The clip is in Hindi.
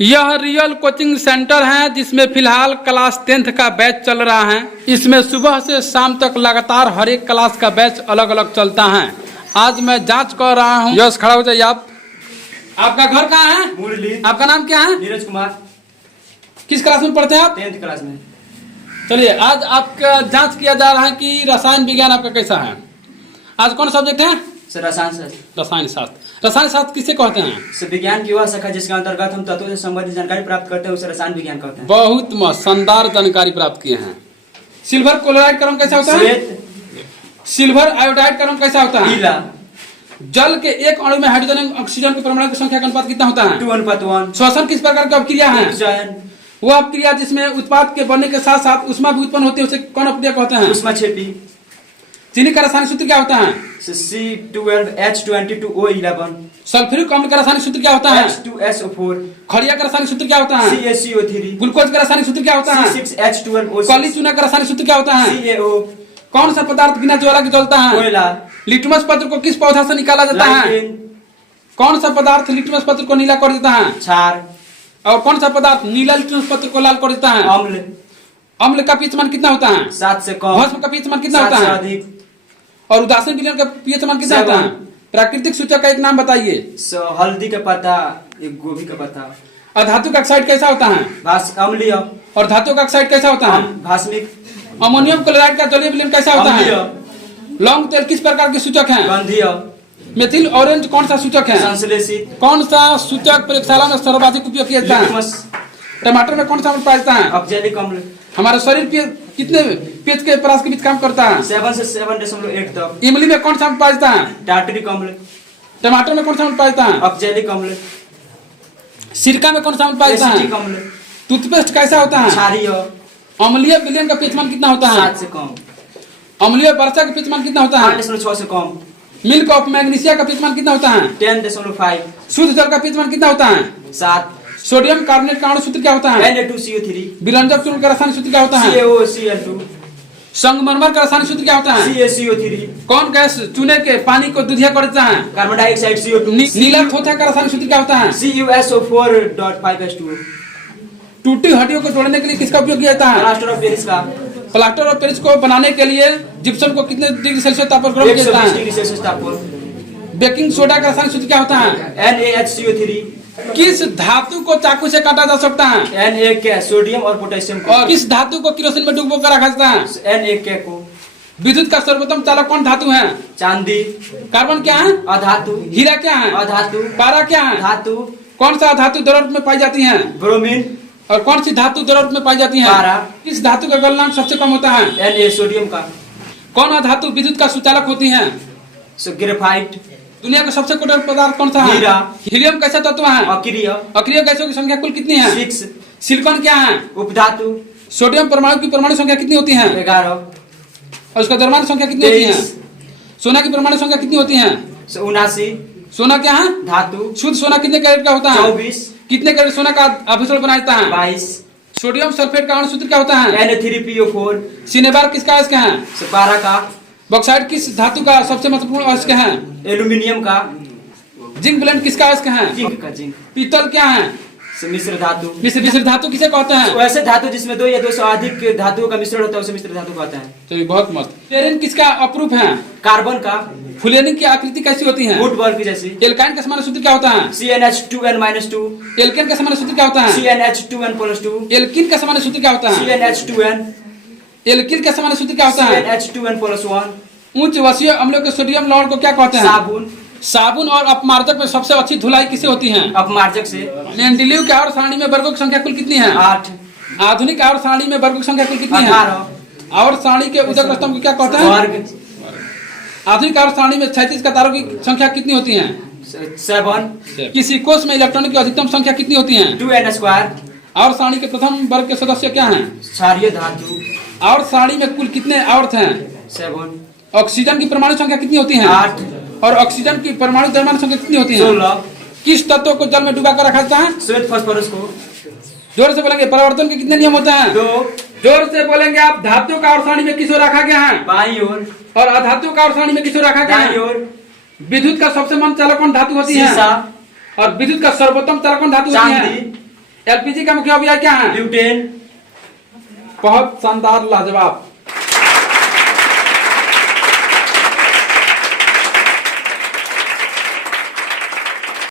यह रियल कोचिंग सेंटर है जिसमें फिलहाल क्लास 10th का बैच चल रहा है। इसमें सुबह से शाम तक लगातार हर एक क्लास का बैच अलग अलग चलता है। आज मैं जांच कर रहा हूँ। यश, खड़ा हो जाइए आप। आपका घर कहाँ है? मुरली। आपका नाम क्या है? नीरज कुमार। किस क्लास में पढ़ते हैं आप? 10th क्लास में। चलिए, आज आपका जांच किया जा रहा है कि रसायन विज्ञान आपका कैसा है। आज कौन सब्जेक्ट है? सर रसायन शास्त्र। रसायन शास्त्र। रसायन शास्त्र किसे कहते हैं? सर विज्ञान की वह शाखा जिसके अंतर्गत हम तत्वों से संबंधित जानकारी प्राप्त करते हैं उसे रसायन विज्ञान कहते हैं। बहुत शानदार जानकारी प्राप्त किए हैं। सिल्वर क्लोराइड का रंग कैसा होता है? सिल्वर आयोडाइड का रंग कैसा होता है? पीला। जल के एक अणु में हाइड्रोजन एवं ऑक्सीजन के परमाणु की संख्या का अनुपात कितना होता है? 2:1। श्वसन किस प्रकार की अपक्रिया है? चयन। वो अपक्रिया जिसमें उत्पाद के बनने के साथ साथ उष्मा भी उत्पन्न होती है उसे कौन अपक्रिया कहते हैं? ऊष्माक्षेपी। चीनी का रासायनिक सूत्र क्या होता है? C12H22O11। सल्फ्यूरिक अम्ल का रासायनिक सूत्र क्या होता है? H2SO4। खड़िया का रासायनिक सूत्र क्या होता है? CaCO3। ग्लूकोज का रासायनिक सूत्र क्या होता है? C6H12O6। काली चूना का रासायनिक सूत्र क्या होता है? CaO। कौन सा पदार्थ बिना ज्वाला के जलता है? कोयला। लिटमस पत्र को किस पौधा से निकाला जाता है? लाइकेन। कौन सा पदार्थ लिटमस पत्र को नीला कर देता है? क्षार। और कौन सा पदार्थ नीला लिटमस पत्र को लाल कर देता है? अम्ल। अम्ल का पीएच मान कितना होता है? 7 से कम। भस्म का पीएच मान कितना 7 होता से है? अधिक। और उदासीन विलयन का पीएच मान कितना होता है? प्राकृतिक सूचक का एक नाम बताइए। हल्दी का पत्ता, एक गोभी का पत्ता। और धातु का ऑक्साइड कैसा होता है? अम्लीय। और धातु का ऑक्साइड कैसा होता है? भास्मिक। अमोनियम क्लोराइड का जलीय विलयन कैसा होता है? अम्लीय। लौंग तेल किस प्रकार के सूचक है? गंधीय। मेथिल ऑरेंज कौन सा सूचक है? संश्लेषित। कौन सा सूचक प्रयोगशाला में सर्वाधिक उपयोग किया जाता है? लिटमस। टमाटर में कौन सा अम्ल पाया जाता है? ऑक्जेलिक अम्ल। हमारे शरीर के कितने पेज के परास के बीच काम करता है? 7 से 7.8 तक। इमली में कौन सा अम्ल पाया जाता है? टार्टरिक अम्ल। टमाटर में कौन सा अम्ल पाया जाता है? ऑक्जेलिक अम्ल। सिरका में कौन सा अम्ल पाया जाता एसिटिक है? अम्ल। टूथपेस्ट कैसा होता है? क्षारीय। अम्लीय विलयन का पीएच मान कितना होता है? 7 से कम। अम्लीय वर्षा का पीएच मान कितना होता है? 8.6 से कम। मिल्क ऑफ मैग्नीशिया का पीएच मान कितना होता है? 10.5। शुद्ध जल का पीएच मान कितना होता है? 7। सोडियम कार्बोनेट का अणु सूत्र क्या होता है? Na2CO3। विरंजक चूर्ण का रासायनिक सूत्र क्या होता है? CaOCl2। संगमरमर का रासायनिक सूत्र क्या होता है? CaCO3। कौन गैस चूने के पानी को दूधिया कर देता है? Carbon dioxide CO2। नीला थोथा का रासायनिक सूत्र क्या होता है? CuSO4.5H2O। टूटी हड्डियों को जोड़ने के लिए किसका उपयोग किया जाता है? प्लास्टर ऑफ पेरिस का। प्लास्टर ऑफ पेरिस को बनाने के लिए जिप्सम को कितने डिग्री सेल्सियस तापमान पर गर्म किया जाता 120 है? डिग्री सेल्सियस तापमान। बेकिंग सोडा का रासायनिक सूत्र क्या होता है? NaHCO3। किस धातु को चाकू से काटा जा सकता है? Na सोडियम और पोटेशियम को। और किस धातु को केरोसिन में डुबो कर रखा जाता है? Na को। विद्युत का सर्वोत्तम चालक कौन धातु है? चांदी। कार्बन क्या है? अधातु। हीरा क्या है? अधातु। पारा क्या है? धातु। कौन सा धातु द्रव रूप में पाई जाती है? ब्रोमीन। और कौन सी धातु द्रव रूप में पाई जाती है? पारा। किस धातु का गलनांक सबसे कम होता है? Na सोडियम का। कौन धातु विद्युत का सुचालक होती है? ग्रेफाइट। दुनिया का सबसे कठोर पदार्थ कौन सा है? हीरा। हीलियम कैसा तत्व है? अक्रिय। अक्रिय गैसों की संख्या कुल कितनी है? 6। सिलिकॉन क्या है? उपधातु। सोडियम परमाणु की परमाणु संख्या कितनी होती है? 11। और उसका द्रव्यमान संख्या कितनी होती है? 23। सोना की परमाणु संख्या कितनी होती है? 79। सोना क्या है? धातु। शुद्ध सोना कितने कैरेट का होता है? 24। कितने कैरेट सोना का आभूषण बनाया जाता है? 22। सोडियम सल्फेट का अणु सूत्र क्या होता है? Na3PO4। सिनेबार किसका अयस्क है? 12 का। बॉक्साइट किस धातु का सबसे महत्वपूर्ण अयस्क है? एल्यूमिनियम का। जिंक ब्लेंड किसका अयस्क है? जिंक का। जिंक पीतल क्या है? मिश्र धातु। मिश्र धातु किसे कहते हैं? वैसे धातु जिसमें 2 या 2 से अधिक धातुओं का मिश्रण होता है उसे मिश्र धातु कहते हैं। चलिए, बहुत मस्त। फ्लोरीन किसका अपरूप है? कार्बन का। फ्लोरीन की आकृति कैसी होती है? वुडवर्क जैसी। एल्काइन का सामान्य सूत्र क्या होता है? CnH2n-2। एल्केन का सामान्य सूत्र क्या होता है? CnH2n+2। एल्किन का सामान्य सूत्र क्या होता है? CnH2n। एल्किन का सामान्य सूत्र क्या होता है? CnH2n+1। उच्च वसीय अम्लों के सोडियम लवण को क्या कहते हैं? साबुन। साबुन और अपमार्जक में सबसे अच्छी धुलाई किसे होती है? अपमार्जक से। मेंडेलीव के आवर्त सारणी में वर्गों की संख्या कुल कितनी है? 8। आधुनिक आवर्त सारणी में वर्गों की संख्या कुल कितनी है? 18। आवर्त सारणी के उदक स्तंभ को क्या कहते हैं? वर्ग। आधुनिक आवर्त सारणी में 36 कतारों की संख्या कितनी होती है? 7। किसी कोष में इलेक्ट्रॉनों की अधिकतम संख्या कितनी होती है? 2n²। आवर्त सारणी के प्रथम वर्ग के सदस्य क्या हैं? क्षारीय धातु। आवर्त सारणी में कुल कितने आवर्त हैं? 7। ऑक्सीजन की परमाणु संख्या कितनी होती है? 8। और ऑक्सीजन की परमाणु द्रव्यमान संख्या कितनी होती है? 16। किस तत्व को जल में डुबा कर रखा जाता है? श्वेत फास्फोरस को। जोर से बोलेंगे। परिवर्तन के कितने नियम होते हैं? 2। जोर से बोलेंगे आप। धातु का आवर्त सारणी में किस ओर रखा गया है? बाईं ओर। और अधातु का आवर्त सारणी में किस ओर रखा गया दाईं है? ओर। विद्युत का सबसे मंद चालक कौन धातु होती है? सीसा। और विद्युत का सर्वोत्तम चालक कौन धातु होती है? चांदी। एलपीजी का मुख्य अवयव क्या है? ब्यूटेन। बहुत शानदार, लाजवाब।